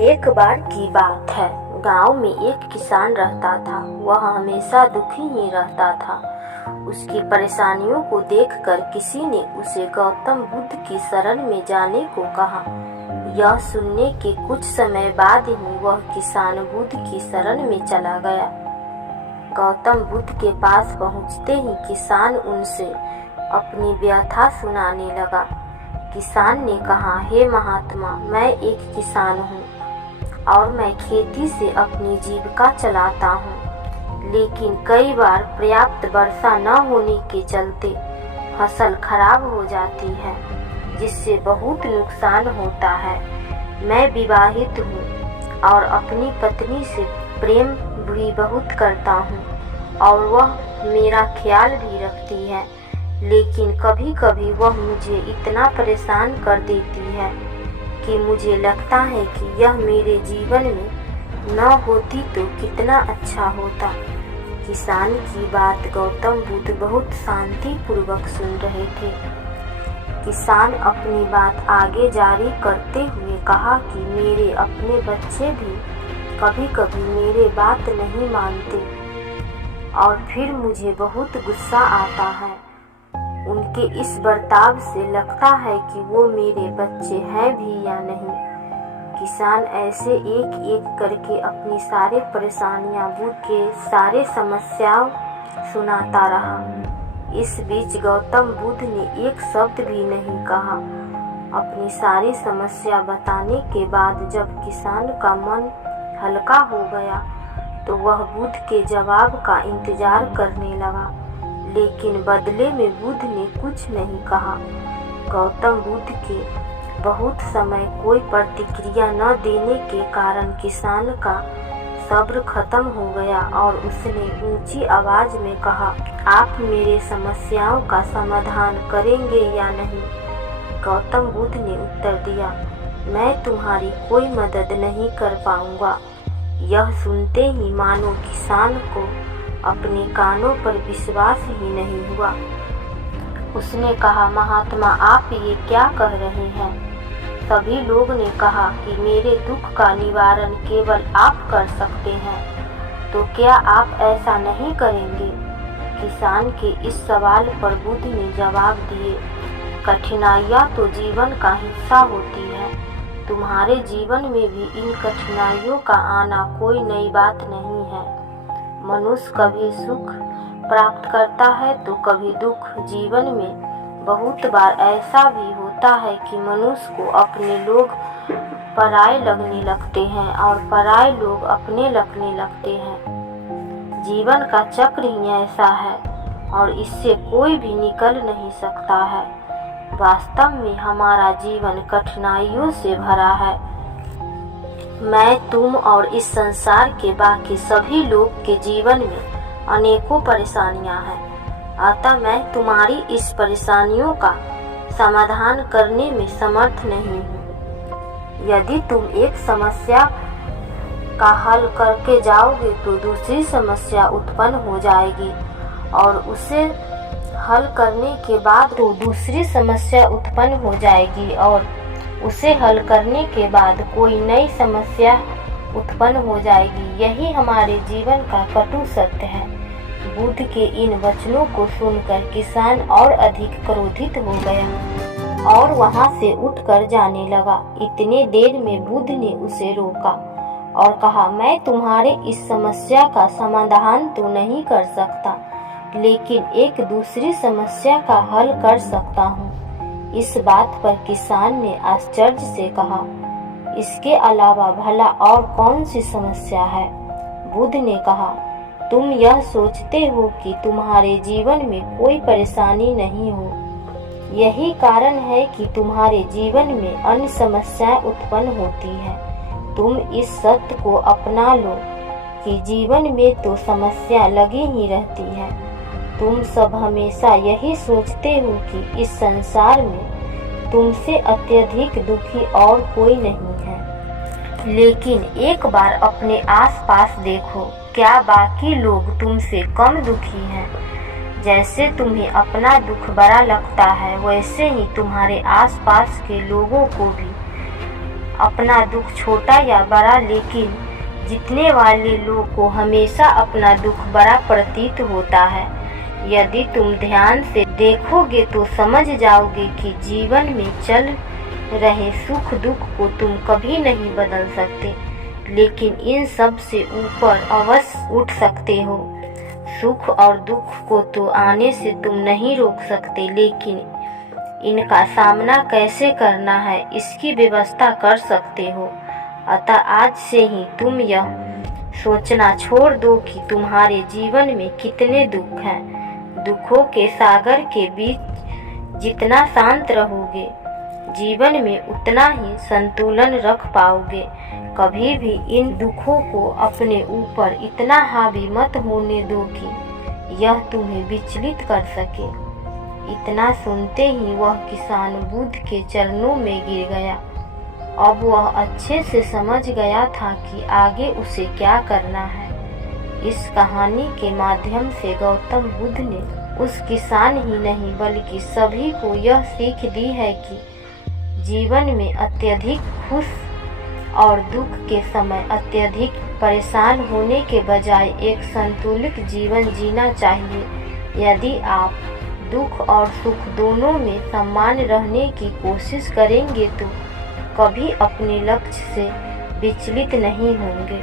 एक बार की बात है, गांव में एक किसान रहता था। वह हमेशा दुखी ही रहता था। उसकी परेशानियों को देखकर किसी ने उसे गौतम बुद्ध की शरण में जाने को कहा। यह सुनने के कुछ समय बाद ही वह किसान बुद्ध की शरण में चला गया। गौतम बुद्ध के पास पहुंचते ही किसान उनसे अपनी व्यथा सुनाने लगा। किसान ने कहा, हे महात्मा, मैं एक किसान हूँ और मैं खेती से अपनी जीविका चलाता हूँ, लेकिन कई बार पर्याप्त वर्षा न होने के चलते फसल खराब हो जाती है, जिससे बहुत नुकसान होता है। मैं विवाहित हूँ और अपनी पत्नी से प्रेम भी बहुत करता हूँ और वह मेरा ख्याल भी रखती है, लेकिन कभी कभी वह मुझे इतना परेशान कर देती है कि मुझे लगता है कि यह मेरे जीवन में न होती तो कितना अच्छा होता। किसान की बात गौतम बुद्ध बहुत शांति पूर्वक सुन रहे थे। किसान अपनी बात आगे जारी करते हुए कहा कि मेरे अपने बच्चे भी कभी कभी मेरे बात नहीं मानते और फिर मुझे बहुत गुस्सा आता है। उनके इस बर्ताव से लगता है कि वो मेरे बच्चे हैं भी या नहीं। किसान ऐसे एक एक करके अपनी सारे परेशानियां बुद्ध के सारे समस्याओं सुनाता रहा। इस बीच गौतम बुद्ध ने एक शब्द भी नहीं कहा। अपनी सारी समस्या बताने के बाद जब किसान का मन हल्का हो गया तो वह बुद्ध के जवाब का इंतजार करने लगा, लेकिन बदले में बुद्ध ने कुछ नहीं कहा। गौतम बुद्ध के बहुत समय कोई प्रतिक्रिया न देने के कारण किसान का सब्र खत्म हो गया और उसने ऊंची आवाज में कहा, आप मेरे समस्याओं का समाधान करेंगे या नहीं? गौतम बुद्ध ने उत्तर दिया, मैं तुम्हारी कोई मदद नहीं कर पाऊंगा। यह सुनते ही मानो किसान को अपने कानों पर विश्वास ही नहीं हुआ। उसने कहा, महात्मा, आप ये क्या कह रहे हैं? सभी लोग ने कहा कि मेरे दुख का निवारण केवल आप कर सकते हैं, तो क्या आप ऐसा नहीं करेंगे? किसान के इस सवाल पर बुद्ध ने जवाब दिए, कठिनाइयाँ तो जीवन का हिस्सा होती है। तुम्हारे जीवन में भी इन कठिनाइयों का आना कोई नई बात नहीं है। मनुष्य कभी सुख प्राप्त करता है तो कभी दुख। जीवन में बहुत बार ऐसा भी होता है कि मनुष्य को अपने लोग पराये लगने लगते हैं और पराये लोग अपने लगने लगते हैं। जीवन का चक्र ही ऐसा है और इससे कोई भी निकल नहीं सकता है। वास्तव में हमारा जीवन कठिनाइयों से भरा है। मैं, तुम और इस संसार के बाकी सभी लोग के जीवन में अनेकों परेशानियां हैं। अतः मैं तुम्हारी इस परेशानियों का समाधान करने में समर्थ नहीं हूँ। यदि तुम एक समस्या का हल करके जाओगे तो दूसरी समस्या उत्पन्न हो जाएगी और उसे हल करने के बाद तो दूसरी समस्या उत्पन्न हो जाएगी और उसे हल करने के बाद कोई नई समस्या उत्पन्न हो जाएगी। यही हमारे जीवन का कटु सत्य है। बुद्ध के इन वचनों को सुनकर किसान और अधिक क्रोधित हो गया और वहां से उठकर जाने लगा। इतने देर में बुद्ध ने उसे रोका और कहा, मैं तुम्हारे इस समस्या का समाधान तो नहीं कर सकता, लेकिन एक दूसरी समस्या का हल कर सकता हूँ। इस बात पर किसान ने आश्चर्य से कहा, इसके अलावा भला और कौन सी समस्या है? बुद्ध ने कहा, तुम यह सोचते हो कि तुम्हारे जीवन में कोई परेशानी नहीं हो। यही कारण है कि तुम्हारे जीवन में अन्य समस्याएं उत्पन्न होती है। तुम इस सत्य को अपना लो कि जीवन में तो समस्या लगी ही रहती है। तुम सब हमेशा यही सोचते हो कि इस संसार में तुमसे अत्यधिक दुखी और कोई नहीं है, लेकिन एक बार अपने आसपास देखो, क्या बाकी लोग तुमसे कम दुखी हैं? जैसे तुम्हें अपना दुख बड़ा लगता है, वैसे ही तुम्हारे आसपास के लोगों को भी अपना दुख छोटा या बड़ा, लेकिन जीतने वाले लोग को हमेशा अपना दुख बड़ा प्रतीत होता है। यदि तुम ध्यान से देखोगे तो समझ जाओगे कि जीवन में चल रहे सुख दुख को तुम कभी नहीं बदल सकते, लेकिन इन सब से ऊपर अवश्य उठ सकते हो। सुख और दुख को तो आने से तुम नहीं रोक सकते, लेकिन इनका सामना कैसे करना है इसकी व्यवस्था कर सकते हो। अतः आज से ही तुम यह सोचना छोड़ दो कि तुम्हारे जीवन में कितने दुख हैं। दुखों के सागर के बीच जितना शांत रहोगे, जीवन में उतना ही संतुलन रख पाओगे। कभी भी इन दुखों को अपने ऊपर इतना हावी मत होने दो कि यह तुम्हें विचलित कर सके। इतना सुनते ही वह किसान बुद्ध के चरणों में गिर गया। अब वह अच्छे से समझ गया था कि आगे उसे क्या करना है। इस कहानी के माध्यम से गौतम बुद्ध ने उस किसान ही नहीं बल्कि सभी को यह सीख दी है कि जीवन में अत्यधिक खुश और दुख के समय अत्यधिक परेशान होने के बजाय एक संतुलित जीवन जीना चाहिए। यदि आप दुख और सुख दोनों में समान रहने की कोशिश करेंगे तो कभी अपने लक्ष्य से विचलित नहीं होंगे।